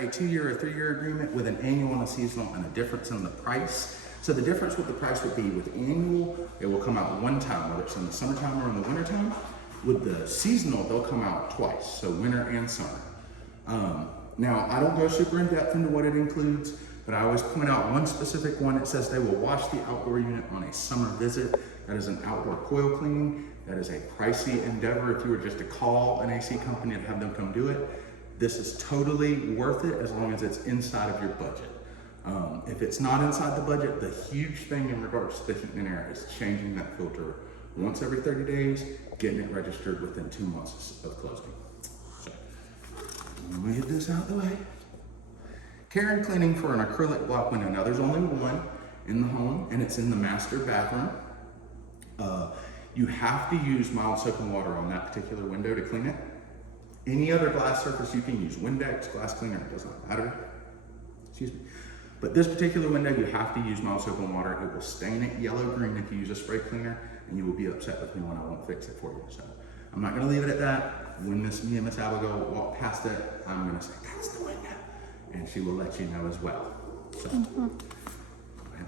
a 2-year or 3-year agreement with an annual and a seasonal and a difference in the price. So the difference with the price would be with annual, it will come out one time, whether it's in the summertime or in the wintertime. With the seasonal, they'll come out twice, so winter and summer. Now, I don't go super in depth into what it includes, but I always point out one specific one. It says they will wash the outdoor unit on a summer visit. That is an outdoor coil cleaning. That is a pricey endeavor if you were just to call an AC company and have them come do it. This is totally worth it as long as it's inside of your budget. If it's not inside the budget, the huge thing in regards to the heat and air is changing that filter once every 30 days, getting it registered within 2 months of closing. So, let me get this out of the way. Care and cleaning for an acrylic block window. Now there's only one in the home and it's in the master bathroom. You have to use mild soap and water on that particular window to clean it. Any other glass surface you can use, Windex, glass cleaner, it doesn't matter. Excuse me. But this particular window, you have to use mild soap and water. It will stain it yellow-green if you use a spray cleaner, and you will be upset with me when I won't fix it for you. So I'm not gonna leave it at that. When me and Miss Abigail walk past it, I'm gonna say, that's the window. And she will let you know as well. So,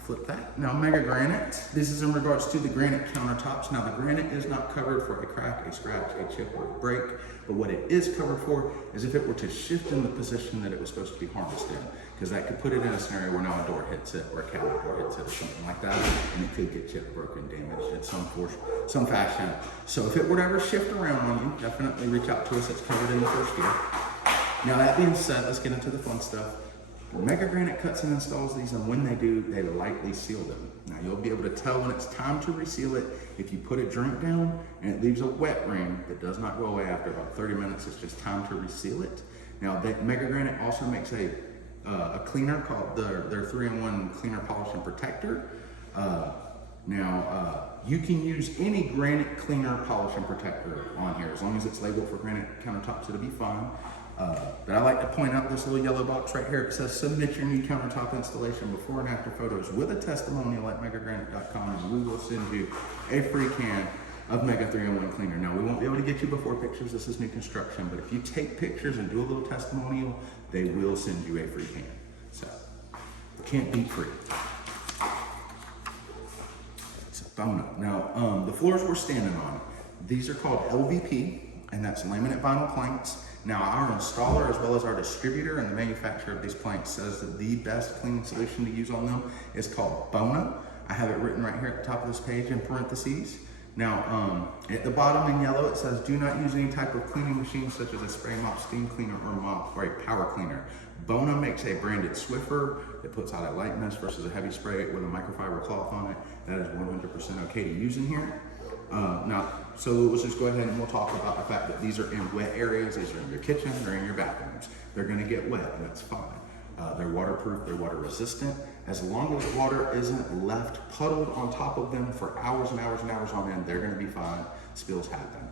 flip that. Now, Mega Granite. This is in regards to the granite countertops. Now, the granite is not covered for a crack, a scratch, a chip, or a break. But what it is covered for is if it were to shift in the position that it was supposed to be harnessed in. Because that could put it in a scenario where now a door hits it, or a cabinet door hits it, or something like that. And it could get chipped, broken, damaged in some fashion. So if it were to ever shift around on you, definitely reach out to us. It's covered in the first year. Now, that being said, let's get into the fun stuff. Mega Granite cuts and installs these, and when they do, they lightly seal them. Now, you'll be able to tell when it's time to reseal it if you put a drink down and it leaves a wet ring that does not go away after about 30 minutes. It's just time to reseal it. Now, Mega Granite also makes a cleaner called their 3-in-1 cleaner, polish, and protector. You can use any granite cleaner, polish, and protector on here. As long as it's labeled for granite countertops, it'll be fine. But I like to point out this little yellow box right here. It says submit your new countertop installation before and after photos with a testimonial at megagranite.com, and we will send you a free can of Mega 3-in-1 cleaner. Now, we won't be able to get you before pictures. This is new construction, but if you take pictures and do a little testimonial, they will send you a free can. So, can't beat free. It's a thumbnail. Now, the floors we're standing on, these are called LVP, and that's laminate vinyl planks. Now, our installer, as well as our distributor and the manufacturer of these planks, says that the best cleaning solution to use on them is called Bona. I have it written right here at the top of this page in parentheses. Now, at the bottom in yellow, it says, do not use any type of cleaning machine such as a spray mop, steam cleaner, or mop, or a power cleaner. Bona makes a branded Swiffer that puts out a light mist versus a heavy spray with a microfiber cloth on it. That is 100% okay to use in here. So let's just go ahead and we'll talk about the fact that these are in wet areas. These are in your kitchen, they're in your bathrooms. They're gonna get wet, and that's fine. They're waterproof, they're water resistant. As long as water isn't left puddled on top of them for hours and hours and hours on end, they're gonna be fine. Spills happen.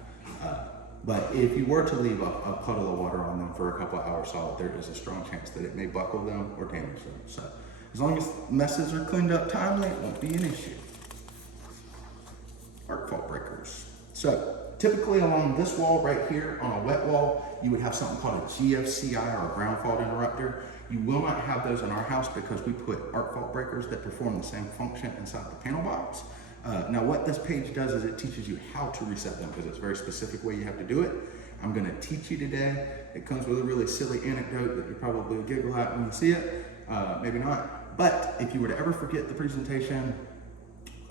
But if you were to leave a puddle of water on them for a couple of hours solid, there is a strong chance that it may buckle them or damage them. So as long as messes are cleaned up timely, it won't be an issue. Arc fault breakers. So typically along this wall right here on a wet wall, you would have something called a GFCI or a ground fault interrupter. You will not have those in our house because we put arc fault breakers that perform the same function inside the panel box. Now what this page does is it teaches you how to reset them because it's a very specific way you have to do it. I'm gonna teach you today. It comes with a really silly anecdote that you probably will giggle at when you see it, maybe not. But if you were to ever forget the presentation,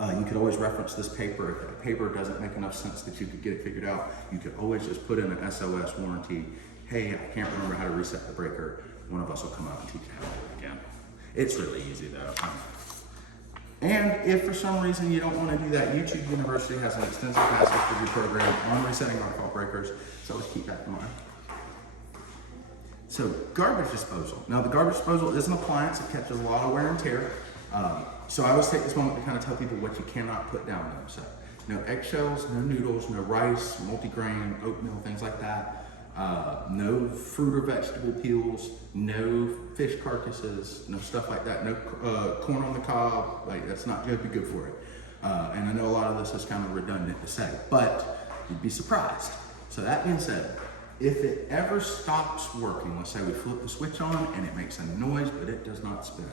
you could always reference this paper. If the paper doesn't make enough sense that you could get it figured out, you could always just put in an SOS warranty. Hey, I can't remember how to reset the breaker. One of us will come out and teach you how to do it again. It's really easy though. And if for some reason you don't want to do that, YouTube University has an extensive master's degree program on resetting arc fault breakers, so let's keep that in mind. So garbage disposal. Now the garbage disposal is an appliance. It catches a lot of wear and tear. So I always take this moment to kind of tell people what you cannot put down them. So no eggshells, no noodles, no rice, multigrain, oatmeal, things like that. No fruit or vegetable peels, no fish carcasses, no stuff like that. No corn on the cob, like that's not gonna be good for it. And I know a lot of this is kind of redundant to say, but you'd be surprised. So that being said, If it ever stops working, let's say we flip the switch on and it makes a noise, but it does not spin,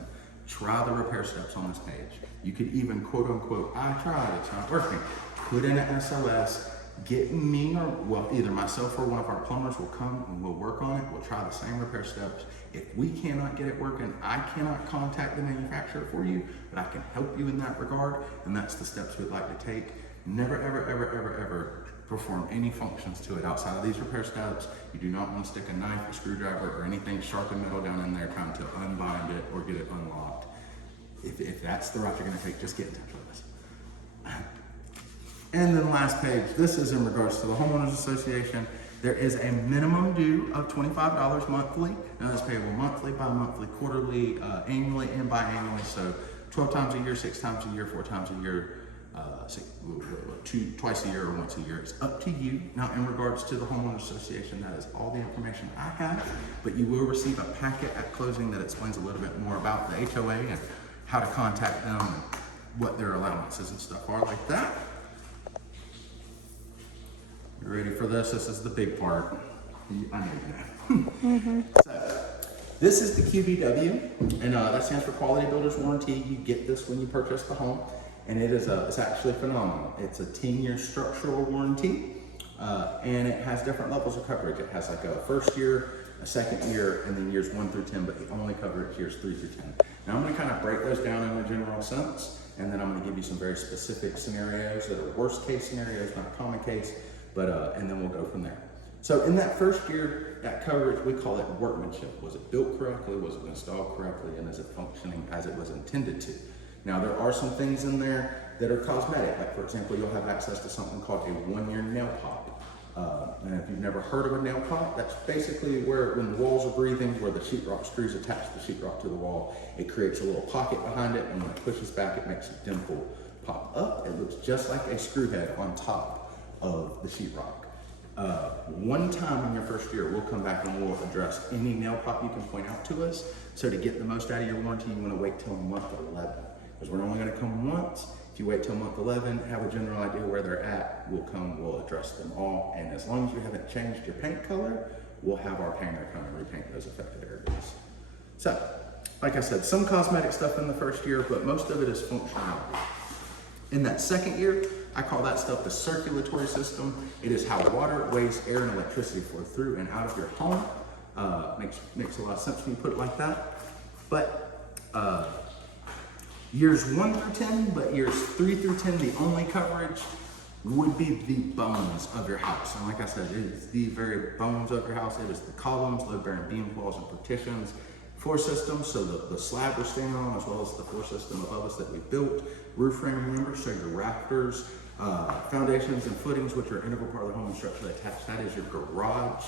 try the repair steps on this page. You could even quote unquote, I tried, it's not working. Put in an SOS, get me or, well, either myself or one of our plumbers will come and we'll work on it. We'll try the same repair steps. If we cannot get it working, I cannot contact the manufacturer for you, but I can help you in that regard. And that's the steps we'd like to take. Never, ever, ever, ever, ever perform any functions to it outside of these repair steps. You do not want to stick a knife, a screwdriver, or anything sharp and metal down in there trying to unbind it or get it unlocked. If that's the route you're going to take, just get in touch with us. And then last page, this is in regards to the Homeowners Association. There is a minimum due of $25 monthly. Now that's payable monthly, bi-monthly, quarterly, annually, and biannually. So 12 times a year, 6 times a year, 4 times a year, twice a year or once a year. It's up to you. Now, in regards to the Homeowners Association, that is all the information I have, but you will receive a packet at closing that explains a little bit more about the HOA and how to contact them and what their allowances and stuff are like that. You ready for this? This is the big part. I know you know. So, this is the QBW, and that stands for Quality Builder's Warranty. You get this when you purchase the home. And it is it's actually phenomenal. It's a 10-year structural warranty, and it has different levels of coverage. It has like a first year, a second year, and then years 1 through 10, but the only coverage years 3 through 10. Now I'm gonna kind of break those down in a general sense, and then I'm gonna give you some very specific scenarios that are worst case scenarios, not common case, but and then we'll go from there. So in that first year, that coverage, we call it workmanship. Was it built correctly? Was it installed correctly? And is it functioning as it was intended to? Now, there are some things in there that are cosmetic. Like, for example, you'll have access to something called a 1-year nail pop. And if you've never heard of a nail pop, that's basically where, when the walls are breathing, where the sheetrock screws attach the sheetrock to the wall, it creates a little pocket behind it, and when it pushes back, it makes a dimple pop up. It looks just like a screw head on top of the sheetrock. One time in your first year, we'll come back and we'll address any nail pop you can point out to us. So to get the most out of your warranty, you want to wait till month 11. Because we're only going to come once. If you wait till month 11, have a general idea where they're at, we'll address them all. And as long as you haven't changed your paint color, we'll have our painter come and repaint those affected areas. So, like I said, some cosmetic stuff in the first year, but most of it is functionality. In that second year, I call that stuff the circulatory system. It is how water, waste, air, and electricity flow through and out of your home. Makes a lot of sense when you put it like that. But years 1 through 10, but years 3 through 10, the only coverage would be the bones of your house. And like I said, it is the very bones of your house. It is the columns, load-bearing beam walls, and partitions, floor systems, so the slab we're standing on, as well as the floor system above us that we built, roof frame members, so your rafters, foundations and footings, which are an integral part of the home and structurally attached. That is your garage.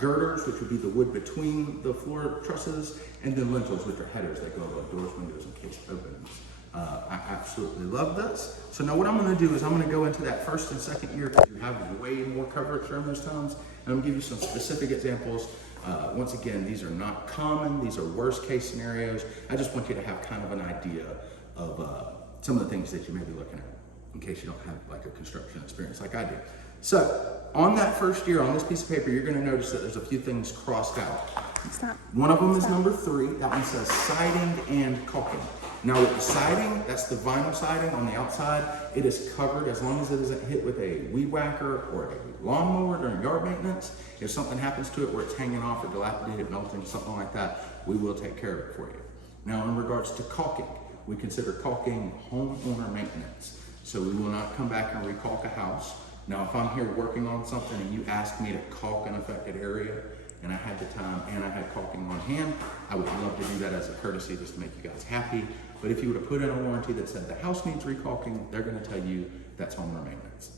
Girders, which would be the wood between the floor trusses, and then lintels, which are headers that go above doors, windows, and case openings. I absolutely love this. So now what I'm going to do is I'm going to go into that first and second year because you have way more coverage during those times, and I'm going to give you some specific examples. Once again, these are not common. These are worst case scenarios. I just want you to have kind of an idea of some of the things that you may be looking at in case you don't have like a construction experience like I do. So on that first year, on this piece of paper, you're going to notice that there's a few things crossed out. Stop. One of them is number 3. That one says siding and caulking. Now with the siding, that's the vinyl siding on the outside. It is covered as long as it isn't hit with a weed whacker or a lawnmower during yard maintenance. If something happens to it where it's hanging off or dilapidated, melting, something like that, we will take care of it for you. Now in regards to caulking, we consider caulking homeowner maintenance. So we will not come back and recaulk a house. Now, if I'm here working on something and you ask me to caulk an affected area and I had the time and I had caulking on hand, I would love to do that as a courtesy just to make you guys happy. But if you were to put in a warranty that said the house needs recaulking, they're going to tell you that's homeowner maintenance.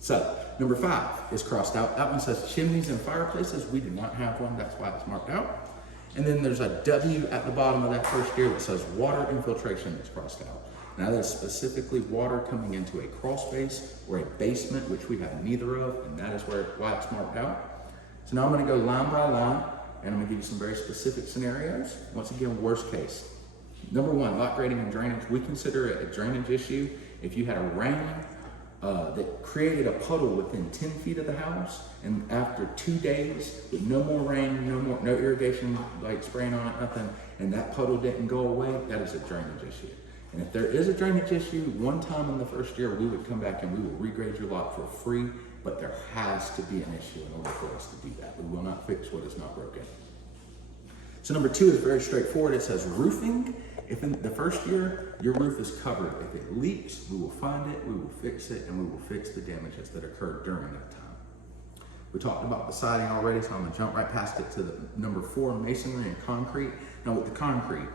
So, number 5 is crossed out. That one says chimneys and fireplaces. We do not have one. That's why it's marked out. And then there's a W at the bottom of that first year that says water infiltration that's crossed out. Now that is specifically water coming into a crawl space or a basement, which we have neither of, and that is why it's marked out. So now I'm going to go line by line, and I'm going to give you some very specific scenarios. Once again, worst case. Number 1, lot grading and drainage. We consider it a drainage issue if you had a rain, that created a puddle within 10 feet of the house, and after 2 days, with no more rain, no irrigation like spraying on it, nothing, and that puddle didn't go away, that is a drainage issue. And if there is a drainage issue, one time in the first year, we would come back and we will regrade your lot for free, but there has to be an issue in order for us to do that. We will not fix what is not broken. So number 2 is very straightforward. It says roofing. If in the first year your roof is covered, if it leaks, we will find it, we will fix it, and we will fix the damages that occurred during that time. We talked about the siding already, so I'm gonna jump right past it to the number 4, masonry and concrete. Now with the concrete,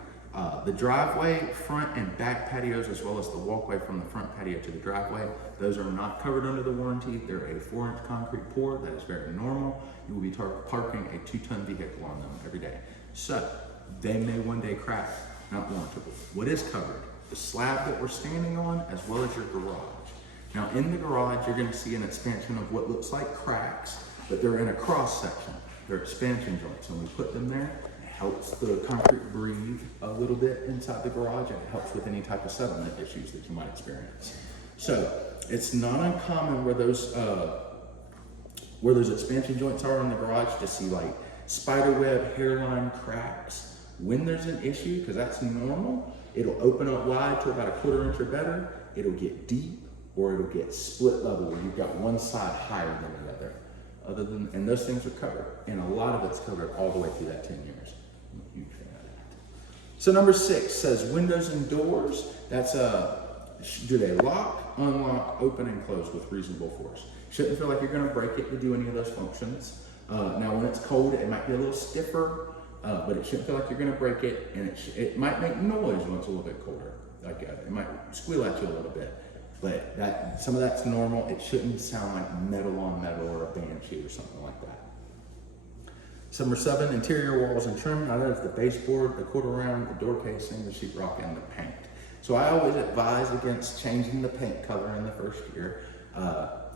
the driveway, front and back patios, as well as the walkway from the front patio to the driveway, those are not covered under the warranty. They're a 4-inch concrete pour. That is very normal. You will be parking a 2-ton vehicle on them every day. So they may one day crack, not warrantable. What is covered? The slab that we're standing on, as well as your garage. Now in the garage, you're gonna see an expansion of what looks like cracks, but they're in a cross section. They're expansion joints, and we put them there. Helps the concrete breathe a little bit inside the garage, and it helps with any type of settlement issues that you might experience. So it's not uncommon where those expansion joints are in the garage to see like spider web, hairline cracks. When there's an issue, because that's normal, it'll open up wide to about a 1/4 inch or better. It'll get deep, or it'll get split level where you've got one side higher than the other. And those things are covered, and a lot of it's covered all the way through that 10 years. I'm a huge fan of that. So number 6 says windows and doors. That's do they lock, unlock, open, and close with reasonable force? Shouldn't feel like you're going to break it to do any of those functions. Now when it's cold, it might be a little stiffer, but it shouldn't feel like you're going to break it, and it might make noise when it's a little bit colder. Like it might squeal at you a little bit. But some of that's normal. It shouldn't sound like metal on metal or a banshee or something like that. So number 7, interior walls and trim. Now that is the baseboard, the quarter round, the door casing, the sheetrock, and the paint. So I always advise against changing the paint color in the first year,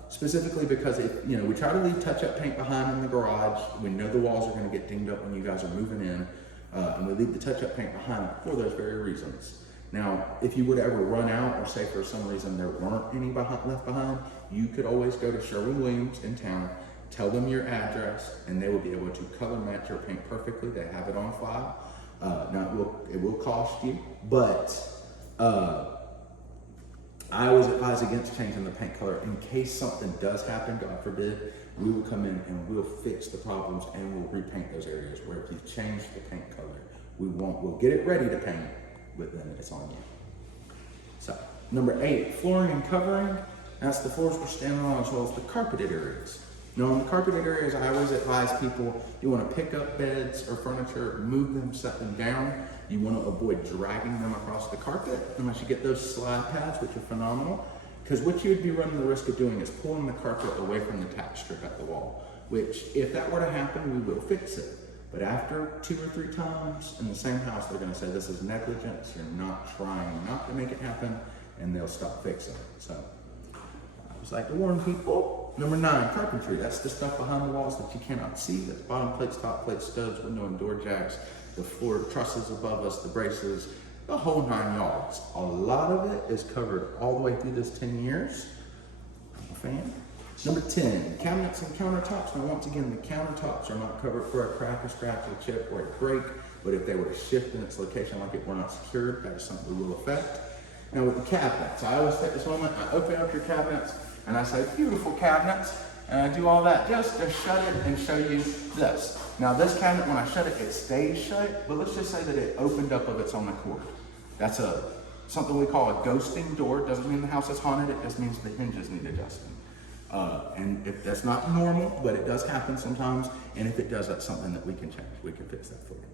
specifically because we try to leave touch-up paint behind in the garage. We know the walls are going to get dinged up when you guys are moving in, and we leave the touch-up paint behind for those very reasons. Now, if you would ever run out, or say for some reason there weren't any left behind, you could always go to Sherwin-Williams in town, tell them your address, and they will be able to color match your paint perfectly. They have it on file. Now it will cost you, but I always advise against changing the paint color in case something does happen, God forbid. We will come in and we'll fix the problems, and we'll repaint those areas where if you've changed the paint color, we'll get it ready to paint, but then it's on you. So number 8, flooring and covering. That's the floors we're standing on, as well as the carpeted areas. Now in the carpeted areas, I always advise people, you want to pick up beds or furniture, move them, set them down. You want to avoid dragging them across the carpet unless you get those slide pads, which are phenomenal. Because what you would be running the risk of doing is pulling the carpet away from the tack strip at the wall, which if that were to happen, we will fix it. But after 2 or 3 times in the same house, they're going to say this is negligence, you're not trying not to make it happen, and they'll stop fixing it. So I just like to warn people. Number 9, carpentry. That's the stuff behind the walls that you cannot see. That's bottom plates, top plates, studs, window and door jacks, the floor trusses above us, the braces, the whole 9 yards. A lot of it is covered all the way through this 10 years. I'm a fan. Number 10, cabinets and countertops. Now once again, the countertops are not covered for a crack, a scratch, a chip, or a break, but if they were to shift in its location like it were not secured, that is something we will affect. Now with the cabinets, I always take this moment, I open up your cabinets, and I say, beautiful cabinets, and I do all that just to shut it and show you this. Now this cabinet, when I shut it, it stays shut, but let's just say that it opened up of its own accord. That's something we call a ghosting door. It doesn't mean the house is haunted, it just means the hinges need adjusting. And if that's not normal, but it does happen sometimes, and if it does, that's something that we can change. We can fix that for you.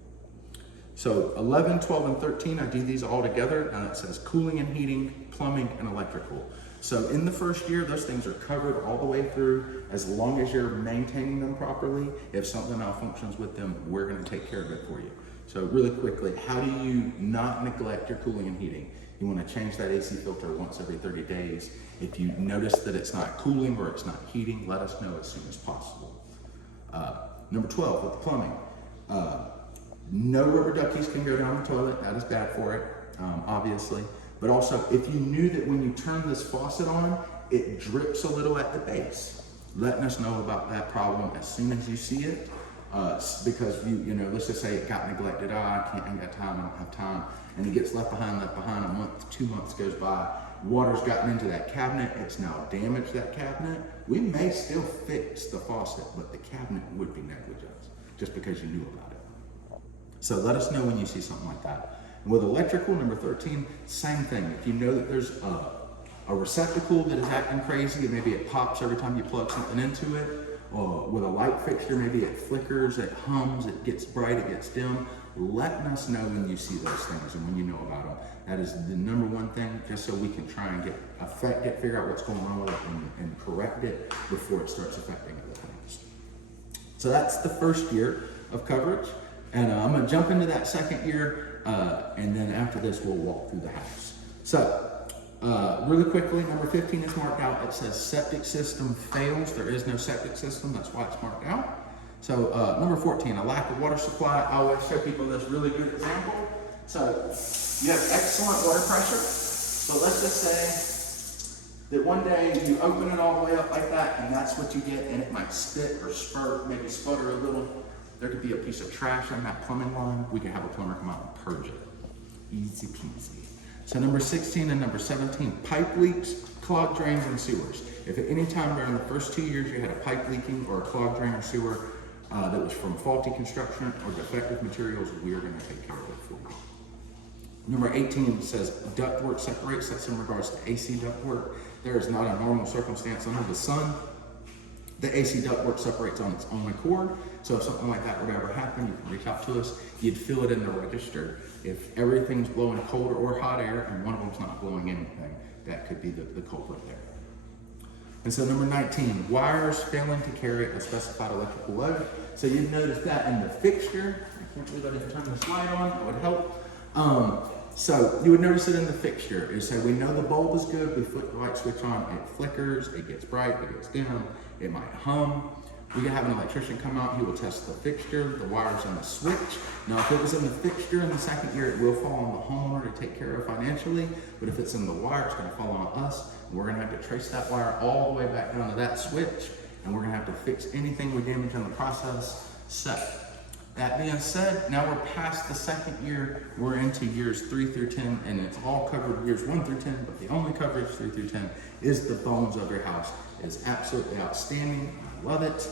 So 11, 12, and 13, I do these all together, and it says cooling and heating, plumbing, and electrical. So in the first year, those things are covered all the way through as long as you're maintaining them properly. If something malfunctions with them, we're gonna take care of it for you. So really quickly, how do you not neglect your cooling and heating? You wanna change that AC filter once every 30 days. If you notice that it's not cooling or it's not heating, let us know as soon as possible. Number 12, with the plumbing. No rubber duckies can go down the toilet. That is bad for it, obviously. But also, if you knew that when you turn this faucet on, it drips a little at the base, letting us know about that problem as soon as you see it. Because you know, let's just say it got neglected. I ain't got time, I don't have time. And it gets left behind, a month, 2 months goes by. Water's gotten into that cabinet, it's now damaged that cabinet. We may still fix the faucet, but the cabinet would be negligence just because you knew about it. So let us know when you see something like that. And with electrical, number 13, same thing. If you know that there's a receptacle that is acting crazy, and maybe it pops every time you plug something into it, or with a light fixture, maybe it flickers, it hums, it gets bright, it gets dim, letting us know when you see those things and when you know about them. That is the number one thing, just so we can try and figure out what's going on with it and correct it before it starts affecting other things. So that's the first year of coverage. And I'm gonna jump into that second year, and then after this, we'll walk through the house. So, really quickly, number 15 is marked out. It says septic system fails. There is no septic system, that's why it's marked out. So, number 14, a lack of water supply. I always show people this really good example. So, you have excellent water pressure, but let's just say that one day you open it all the way up like that, and that's what you get, and it might spit or spurt, maybe sputter a little. There could be a piece of trash on that plumbing line. We can have a plumber come out and purge it. Easy peasy. So number 16 and number 17, pipe leaks, clogged drains, and sewers. If at any time during the first 2 years you had a pipe leaking or a clogged drain or sewer that was from faulty construction or defective materials, we are going to take care of it for you. Number 18 says ductwork separates. That's in regards to AC ductwork. There is not a normal circumstance under the sun. The AC ductwork separates on its own accord. So if something like that would ever happen, you can reach out to us. You'd feel it in the register. If everything's blowing cold or hot air and one of them's not blowing anything, that could be the culprit there. And so number 19, wires failing to carry a specified electrical load. So you'd notice that in the fixture. I can't believe I didn't turn the slide on, that would help. So you would notice it in the fixture. It said we know the bulb is good, we flick the light switch on, it flickers, it gets bright, it gets dim, it might hum. We can have an electrician come out, he will test the fixture, the wires, and the switch. Now if it was in the fixture in the second year, it will fall on the homeowner to take care of financially, but if it's in the wire, it's gonna fall on us, and we're gonna have to trace that wire all the way back down to that switch, and we're gonna have to fix anything we damage in the process. So, that being said, now we're past the second year, we're into years 3 through 10, and it's all covered years 1 through 10, but the only coverage 3 through 10 is the bones of your house. It's absolutely outstanding, I love it.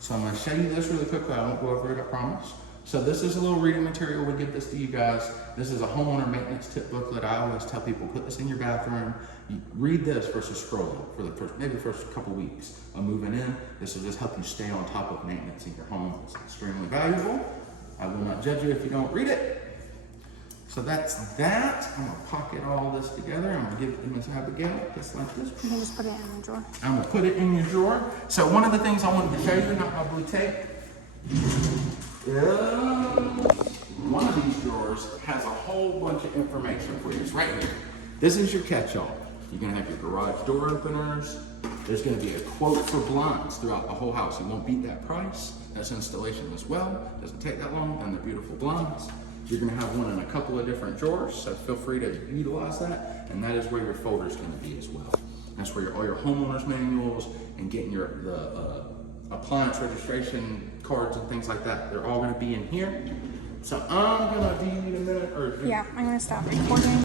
So I'm gonna show you this really quickly, I won't go over it, I promise. So this is a little reading material, we give this to you guys. This is a homeowner maintenance tip booklet. I always tell people, put this in your bathroom. You read this versus scrolling for the first couple weeks of moving in. This will just help you stay on top of maintenance in your home. It's extremely valuable. I will not judge you if you don't read it. So that's that. I'm gonna pocket all this together. I'm gonna give it to Miss Abigail, just like this. You can just put it in the drawer. I'm gonna put it in your drawer. So one of the things I wanted to show you, not my blue tape, one of these drawers has a whole bunch of information for you. It's right here. This is your catch-all. You're gonna have your garage door openers. There's gonna be a quote for blinds throughout the whole house. You won't beat that price. That's installation as well. Doesn't take that long, and they're beautiful blinds. You're gonna have one in a couple of different drawers, so feel free to utilize that. And that is where your folder's gonna be as well. That's where all your homeowner's manuals and getting the appliance registration cards and things like that, they're all gonna be in here. So I'm gonna, do you need a minute or? Yeah, I'm gonna stop recording.